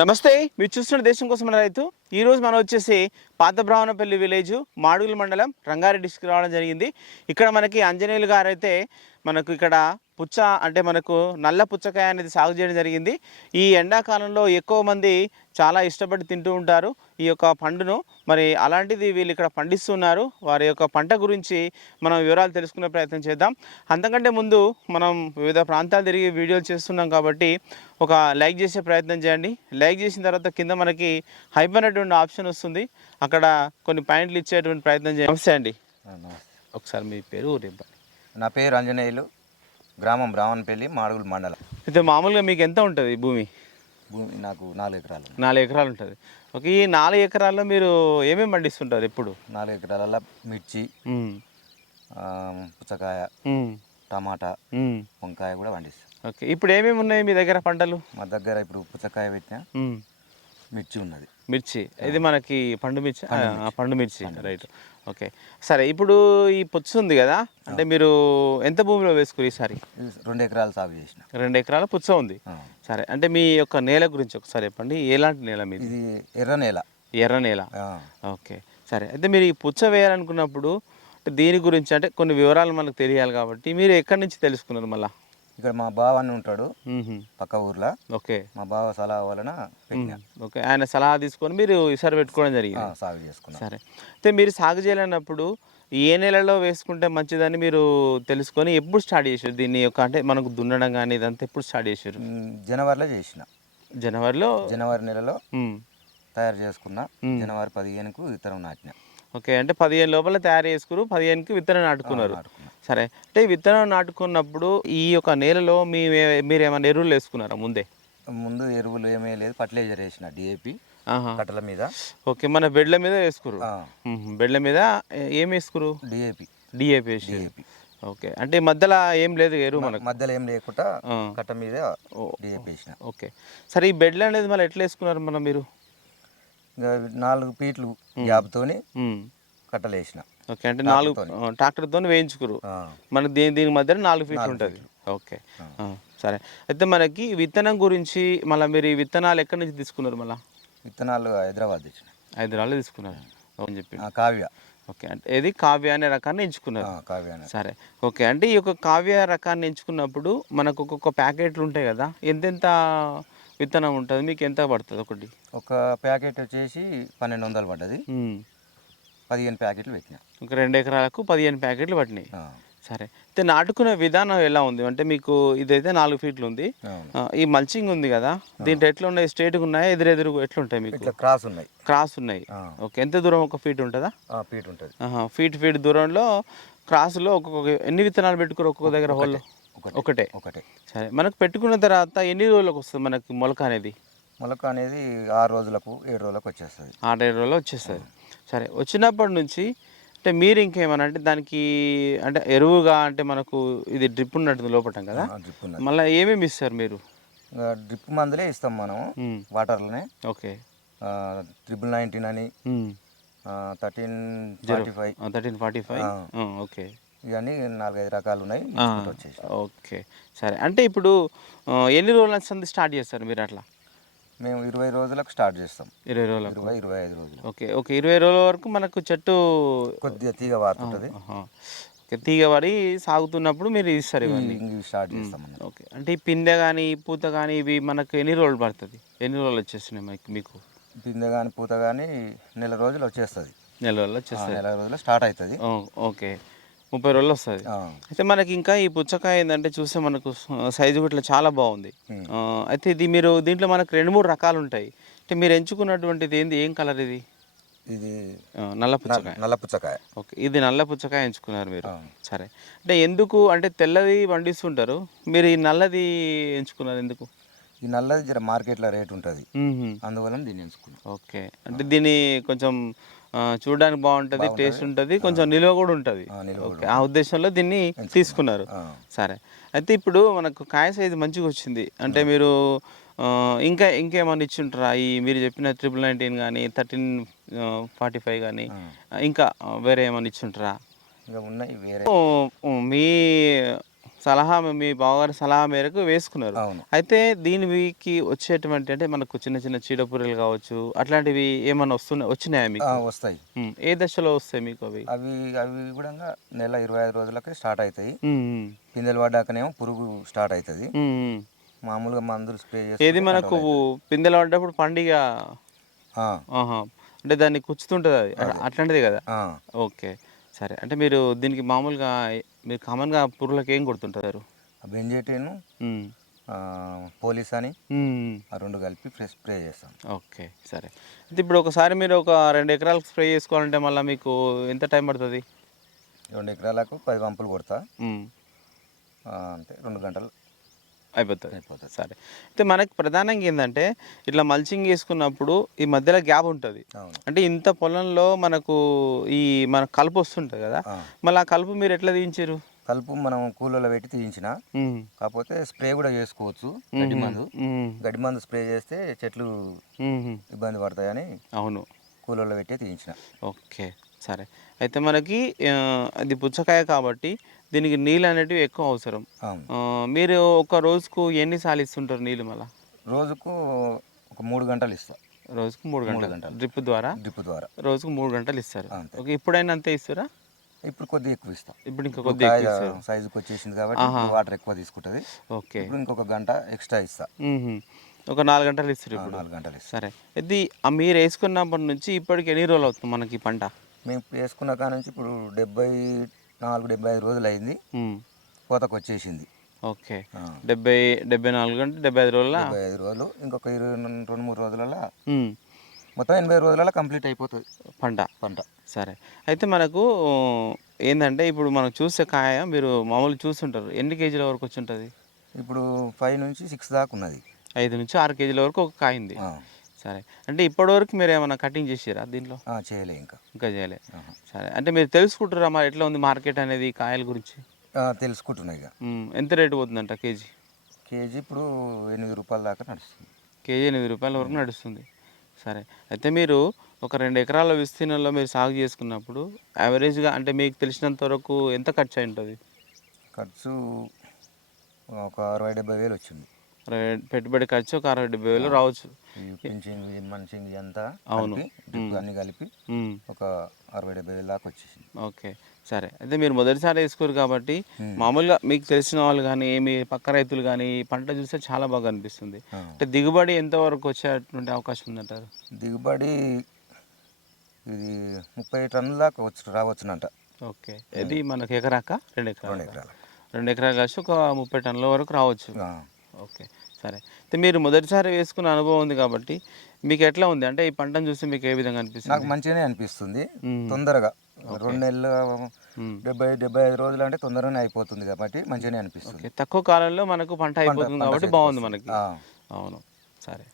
నమస్తే, మీరు చూస్తున్న దేశం కోసం మన రైతు. ఈరోజు మనం వచ్చేసి పాత బ్రాహ్మణపల్లి విలేజ్ మాడుగుల మండలం రంగారెడ్డి డిస్ట్రిక్ట్ రావడం జరిగింది. ఇక్కడ మనకి ఆంజనేయులు గారు అయితే మనకు ఇక్కడ పుచ్చ అంటే మనకు నల్ల పుచ్చకాయ అనేది సాగు చేయడం జరిగింది. ఈ ఎండాకాలంలో ఎక్కువ మంది చాలా ఇష్టపడి తింటూ ఉంటారు ఈ యొక్క పండును. మరి అలాంటిది వీళ్ళు ఇక్కడ పండిస్తున్నారు. వారి యొక్క పంట గురించి మనం వివరాలు తెలుసుకునే ప్రయత్నం చేద్దాం. అంతకంటే ముందు మనం వివిధ ప్రాంతాలు తిరిగి వీడియోలు చేస్తున్నాం కాబట్టి ఒక లైక్ చేసే ప్రయత్నం చేయండి. లైక్ చేసిన తర్వాత కింద మనకి హైప్ అనేటువంటి ఆప్షన్ వస్తుంది, అక్కడ కొన్ని పాయింట్లు ఇచ్చేటువంటి ప్రయత్నం చేయండి. నమస్తే అండి. ఒకసారి మీ పేరు ఊరింపండి. నా పేరు ఆంజనేయులు, గ్రామం బ్రాహ్మణపల్లి, మాడుగుల మండలం. అయితే మామూలుగా మీకు ఎంత ఉంటుంది భూమి? నాకు 4 ఎకరాలు. 4 ఎకరాలు ఉంటుంది. ఓకే, ఈ 4 ఎకరాల్లో మీరు ఏమేమి పండిస్తుంటారు ఇప్పుడు? 4 ఎకరాలలో మిర్చి, పుచ్చకాయ, టమాటా, వంకాయ కూడా పండిస్తాం. ఓకే, ఇప్పుడు ఏమేమి ఉన్నాయి మీ దగ్గర పంటలు? మా దగ్గర ఇప్పుడు పుచ్చకాయ పెట్టిన, మిర్చి ఉన్నది. మిర్చి, ఇది మనకి పండు మిర్చి. పండు మిర్చి, రైట్. ఓకే, సరే. ఇప్పుడు ఈ పుచ్చ ఉంది కదా, అంటే మీరు ఎంత భూమిలో వేసుకుని ఈసారి? 2 ఎకరాలు సాగు చేసిన. 2 ఎకరాల పుచ్చ ఉంది. సరే, అంటే మీ యొక్క నేల గురించి ఒకసారి చెప్పండి. ఎలాంటి నేల మీది? ఇది ఎర్ర నేల. ఎర్ర నేల. ఓకే, సరే. అయితే మీరు ఈ పుచ్చ వేయాలనుకున్నప్పుడు దీని గురించి అంటే కొన్ని వివరాలు మనకు తెలియాలి కాబట్టి మీరు ఎక్కడి నుంచి తెలుసుకున్నారు? మళ్ళీ ఇక్కడ మా బావ అని ఉంటాడు పక్క ఊర్లో. ఓకే, మా బావ సలహా వలన ఓకే, ఆయన సలహా తీసుకొని మీరు ఈసారి పెట్టుకోవడం జరిగింది. సాగు చేసుకున్నాం. సరే, అయితే మీరు సాగు చేయాలన్నప్పుడు ఏ నెలలో వేసుకుంటే మంచిదని మీరు తెలుసుకొని ఎప్పుడు స్టార్ట్ చేశారు దీన్ని యొక్క అంటే మనకు దున్నడం కానీ ఇదంతా ఎప్పుడు స్టార్ట్ చేశారు? జనవరిలో చేసిన. జనవరి నెలలో తయారు చేసుకున్నా. జనవరి 15కు విత్తనం నాటిన. ఓకే, అంటే 15 లోపల తయారు చేసుకున్నారు, 15కి విత్తనం నాటుకున్నారు. సరే, అంటే విత్తనం నాటుకున్నప్పుడు ఈ యొక్క నేలలో మీరు ఏమైనా ఎరువులు వేసుకున్నారా ముందు ఎరువులు ఏమీ లేదు, ఫర్టిలైజర్ వేసిన, డిఏపి కట్టల మీద. ఓకే, మన బెడ్ల మీద వేసుకురు. బెడ్ల మీద ఏం వేసుకురు? డిఏపి వేసి. ఓకే, అంటే మధ్యలో ఏం లేదు ఎరువు, మనకు మధ్యలో ఏం లేకుండా కట్ట మీద డిఏపి వేసిన. ఓకే, సరే. ఈ బెడ్లు అనేది మళ్ళీ ఎట్లా వేసుకున్నారు మీరు? 4 ఫీట్లు గ్యాప్తోని కట్టలు వేసిన. ఓకే, అంటే 4 ట్రాక్టర్తో వేయించుకురు. మనకి దీని మధ్యలో 4 ఫీట్లు ఉంటుంది. ఓకే, సరే. అయితే మనకి విత్తనం గురించి మళ్ళీ మీరు ఈ విత్తనాలు ఎక్కడి నుంచి తీసుకున్నారు? మళ్ళీ విత్తనాలు హైదరాబాద్ తెచ్చిన. హైదరాబాద్లో తీసుకున్నారు అని చెప్పి. కావ్య. ఓకే, అంటే ఏది కావ్య అనే రకాన్ని ఎంచుకున్నారు. కావ్య. సరే, ఓకే. అంటే ఈ యొక్క కావ్య రకాన్ని ఎంచుకున్నప్పుడు మనకు ఒక్కొక్క ప్యాకెట్లు ఉంటాయి కదా, ఎంతెంత విత్తనం ఉంటుంది, మీకు ఎంత పడుతుంది? ఒక ప్యాకెట్ వచ్చేసి 1200 పడ్డది. 15 ప్యాకెట్లు పెట్టినా. ఒక 2 ఎకరాలకు 15 ప్యాకెట్లు పట్టినాయి. సరే, అయితే నాటుకునే విధానం ఎలా ఉంది? అంటే మీకు ఇదైతే 4 ఫీట్లు ఉంది, ఈ మల్చింగ్ ఉంది కదా, దీంట్లో ఎట్లా ఉన్నాయి? స్ట్రేట్గా ఉన్నాయా, ఎదురెదురు ఎట్లుంటాయి మీకు? క్రాస్ ఉన్నాయి. ఓకే, ఎంత దూరం? 1 ఫీట్ ఉంటుందా? ఫీట్ ఉంటుంది. ఫీట్ దూరంలో క్రాస్లో ఒక్కొక్క ఎన్ని విత్తనాలు పెట్టుకుని ఒక్కొక్క దగ్గర హోల్లో? ఒకటే. సరే, మనకు పెట్టుకున్న తర్వాత ఎన్ని రోజులకు వస్తుంది మనకి మొలక అనేది? మొలక అనేది 6 రోజులకు 7 రోజులకు వచ్చేస్తుంది. 6-7 రోజులు వచ్చేస్తుంది. సరే, వచ్చినప్పటి నుంచి అంటే మీరు ఇంకేమన్నా అంటే దానికి అంటే ఎరువుగా అంటే మనకు ఇది డ్రిప్ ఉన్నట్టు లోపటం కదా, మళ్ళీ ఏమేమి ఇస్తారు మీరు? డ్రిప్ మందులే ఇస్తాం మనం, వాటర్లోనే. ఓకే, 1919 అని, 1345. ఓకే, ఇవన్నీ 4-5 రకాలు ఉన్నాయి. ఓకే, సరే. అంటే ఇప్పుడు ఎన్ని రోజుల సంది స్టార్ట్ చేస్తారు మీరు? అట్లా మేము 20 రోజులకు స్టార్ట్ చేస్తాం. 20 రోజులకు? 25 రోజులు. ఓకే, 20 రోజుల వరకు మనకు చెట్టు కొద్దిగా తీగ వారుతుంటుంది. తీగ వారి సాగుతున్నప్పుడు మీరు ఇస్తారు ఇవన్నీ స్టార్ట్ చేస్తాం. ఓకే, అంటే ఈ పిందె కానీ పూత కానీ ఇవి మనకు ఎన్ని రోజులు పడుతుంది? ఎన్ని రోజులు వచ్చేస్తున్నాయి మీకు? పిందె కానీ పూత కానీ నెల రోజులు వచ్చేస్తుంది. నెల రోజులు వచ్చేస్తుంది. నెల రోజులు స్టార్ట్ అవుతుంది. ఓకే, 30 రోజులు వస్తుంది. అయితే మనకి ఇంకా ఈ పుచ్చకాయ ఏంటంటే చూస్తే మనకు సైజు ఇట్లా చాలా బాగుంది. అయితే ఇది మీరు దీంట్లో మనకు 2-3 రకాలు ఉంటాయి. అంటే మీరు ఎంచుకున్నటువంటిది ఏంది? ఏం కలర్ ఇది? ఇది నల్ల పుచ్చకాయ. ఓకే, ఇది నల్ల పుచ్చకాయ ఎంచుకున్నారు మీరు. సరే, అంటే ఎందుకు అంటే తెల్లది పండిస్తుంటారు, మీరు ఈ నల్లది ఎంచుకున్నారు ఎందుకు? ఈ నల్లది జర మార్కెట్లో రేట్ ఉంటుంది, అందువల్ల దీన్ని ఎంచుకున్నాం. ఓకే, అంటే దీన్ని కొంచెం చూడడానికి బాగుంటుంది, టేస్ట్ ఉంటుంది, కొంచెం నిల్వ కూడా ఉంటుంది. ఓకే, ఆ ఉద్దేశంలో దీన్ని తీసుకున్నారు. సరే, అయితే ఇప్పుడు మనకు కాయ సైజు మంచిగా వచ్చింది. అంటే మీరు ఇంకేమన్నా ఇచ్చి ఉంటారా? ఈ మీరు చెప్పిన 1919 కానీ 1345 కానీ ఇంకా వేరే ఏమన్నా ఇచ్చి ఉంటారా? మీ సలహా మీ బావగారి సలహా మేరకు వేసుకున్నారు. అవును. అయితే దీనికి వచ్చేటువంటి అంటే మనకు చిన్న చిన్న చీడపురుగులు కావచ్చు అట్లాంటివి ఏమన్నా వచ్చినాయా మీకు? వస్తాయి. ఏ దశలో వస్తాయి మీకు అవి? అవి అవి కూడా నెల 25 రోజులకే స్టార్ట్ అవుతాయి. ఉమ్, ఉమ్, పిందెలు పడ్డాకనేమో పురుగు స్టార్ట్ అవుతుంది. ఉమ్, ఉమ్. మామూలుగా మందులు స్ప్రే ఏది చేసుకుంటే మనకు కంట్రోల్ అవుతుంది. పిందెలు పడ్డప్పుడు పండుగ ఆ, ఆహా అంటే దాన్ని కుచ్చుతుంటుంది అది అదే. అట్లాంటిది కదా? ఆ. ఓకే, సరే. అంటే మీరు దీనికి మామూలుగా మీరు కామన్గా పురుగులకు ఏం కొడుతుంటారు? బెంజేటిన్, ఉమ్, పోలీస్ అని ఉమ్. ఆ రెండు కలిపి స్ప్రే చేస్తాం. ఓకే, సరే. అయితే ఇప్పుడు ఒకసారి మీరు ఒక 2 ఎకరాలకు స్ప్రే చేసుకోవాలంటే మళ్ళీ మీకు ఎంత టైం పడుతుంది? 2 ఎకరాలకు 10 పంపులు కొడతా. ఉమ్, అంతే 2 గంటలు అయిపోతుంది. అయిపోతుంది. సరే. అయితే మనకి ప్రధానంగా ఏంటంటే ఇట్లా మల్చింగ్ వేసుకున్నప్పుడు ఈ మధ్యలో గ్యాప్ ఉంటుంది. అవును. అంటే ఇంత పొలంలో మనకు ఈ మన కలుపు వస్తుంటుంది కదా, ఆ. మళ్ళీ ఆ కలుపు మీరు ఎట్లా తీయించారు? కలుపు మనం కూలలో పెట్టి తీయించిన, ఉమ్, కాకపోతే స్ప్రే కూడా చేసుకోవచ్చు. గడ్డి మందు ఉమ్, గడ్డి మందు స్ప్రే చేస్తే చెట్లు ఉమ్, ఇబ్బంది పడతాయని అవును. కూలలో పెట్టి తీయించిన. ఓకే, సరే. అయితే మనకి అది పుచ్చకాయ కాబట్టి దీనికి నీళ్ళు అనేటివి ఎక్కువ అవసరం. అవును. మీరు ఒక రోజుకు ఎన్నిసార్లు ఇస్తుంటారు నీళ్ళు? మళ్ళీ రోజుకు ఒక 3 గంటలు ఇస్తా. రోజుకు 3 3 గంటలు గంటలు డ్రిప్ ద్వారా డ్రిప్ ద్వారా రోజుకు 3 గంటలు ఇస్తారు. అంతే. ఓకే, ఇప్పుడైనా అంతే ఇస్తారా? ఇప్పుడు కొద్దిగా ఎక్కువ ఇస్తా. ఇప్పుడు ఇంకా ఇప్పుడు కొద్దిగా కాయ ఎక్కువ ఇస్తారు. సైజుకి వచ్చేసింది కాబట్టి ఇప్పుడు వాటర్ ఎక్కువ తీసుకుంటుంది. ఓకే. ఇప్పుడు ఇంకొక గంట ఎక్స్ట్రా ఇస్తా. ఒక 4 గంటలు ఇస్తారు ఇప్పుడు. 4 గంటలు ఇస్తా. సరే. ఇది మీరు వేసుకున్నప్పటి నుంచి ఇప్పటికి ఎన్ని రోజులు అవుతుంది మనకి పంట? మేము వేసుకున్న కాడ నుంచి ఇప్పుడు 74-75 రోజులు అయింది. ఉమ్, కోతకు వచ్చేసింది. ఓకే. 74 అంటే 75 రోజుల 75 రోజులు ఇంకొక 2-3 రోజులలో ఉమ్, మొత్తం 80 రోజులలో కంప్లీట్ అయిపోతుంది పంట. సరే. అయితే మనకు ఏంటంటే ఇప్పుడు మనం చూసే కాయ మీరు మామూలు చూస్తుంటారు, ఎన్ని కేజీల వరకు వచ్చి ఉంటుంది? ఇప్పుడు 5 నుంచి 6 దాకా ఉన్నది. 5 నుంచి 6 కేజీల వరకు ఒక కాయ ఉంది. ఆ, సరే. అంటే ఇప్పటివరకు మీరు ఏమైనా కటింగ్ చేసారా దీంట్లో? చేయలే ఇంకా చేయలే. ఆహా. సరే. అంటే మీరు తెలుసుకుంటారా మరి ఎట్లా ఉంది మార్కెట్ అనేది కాయల గురించి? తెలుసుకుంటున్నాయి ఇక. ఎంత రేటు పోతుందంట కేజీ? కేజీ ఇప్పుడు 8 రూపాయల దాకా నడుస్తుంది. కేజీ 8 రూపాయల వరకు నడుస్తుంది. సరే. అయితే మీరు ఒక 2 ఎకరాల విస్తీర్ణంలో మీరు సాగు చేసుకున్నప్పుడు యావరేజ్గా అంటే మీకు తెలిసినంత వరకు ఎంత ఖర్చు అయి ఉంటుంది? ఖర్చు ఒక 60-70 వేలు వచ్చింది. పెట్టుబడి ఖర్చు ఒక 60-70 వేలు రావచ్చు. ఈ పింఛింగ్ మనిషింగ్ అంతా అవును. డ్రిప్ అన్ని కలిపి ఉమ్, ఒక 60-70 వేలు దాకా వచ్చేసింది. ఓకే, సరే. అయితే మీరు మొదటిసారి వేసుకోరు కాబట్టి మామూలుగా మీకు తెలిసిన వాళ్ళు కానీ మీ పక్క రైతులు కానీ పంట చూస్తే చాలా బాగా అనిపిస్తుంది. అంటే దిగుబడి ఎంతవరకు వచ్చేటువంటి అవకాశం ఉందంటారు? దిగుబడి ఇది 30 టన్నుల దాకా రావచ్చునంట. ఓకే. ఇది మనకి ఎకరాక 2 2 ఎకరాలు? ఎకరాలు 2 ఎకరాలు కలిసి ఒక 30 టన్నుల వరకు రావచ్చు. ఆ. ఓకే, సరే. అయితే మీరు మొదటిసారి వేసుకున్న అనుభవం ఉంది కాబట్టి మీకు ఎట్లా ఉంది? అంటే ఈ పంటను చూసి మీకు ఏ విధంగా నాకు అనిపిస్తుంది? మంచిగానే అనిపిస్తుంది. తొందరగా 2 నెలలు 70-75 రోజులు అంటే తొందరగానే అయిపోతుంది కాబట్టి మంచిగానే అనిపిస్తుంది. ఓకే, తక్కువ కాలంలో మనకు పంట అయిపోతుంది కాబట్టి బాగుంది మనకి. ఆ. అవును, సరే.